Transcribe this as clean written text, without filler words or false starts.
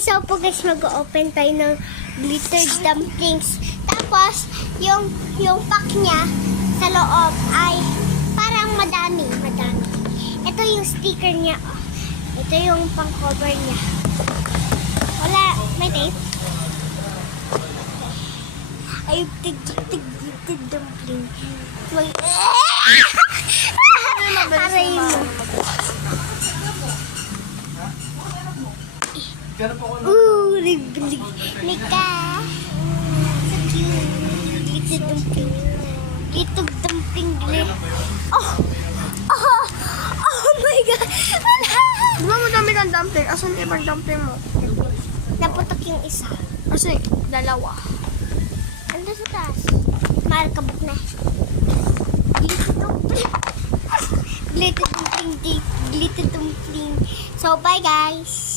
So po guys, mag-open tayo ng glitter dumplings. Tapos, yung pack niya sa loob ay parang madami. Ito yung sticker niya. Oh. Ito yung pang-cover niya. Wala, may tape. Ay, glitter dumpling. Aray mo. Lig. Nika. So cute. Glitter dumpling. Glitter dumpling. Oh my God. Di ba madami kang dumpling? Asan yung ibang dumpling mo? Naputok yung isa. Kasi dalawa. Ando sa taas. Markabok na. Glitter dumpling. Glitter dumpling. So bye guys.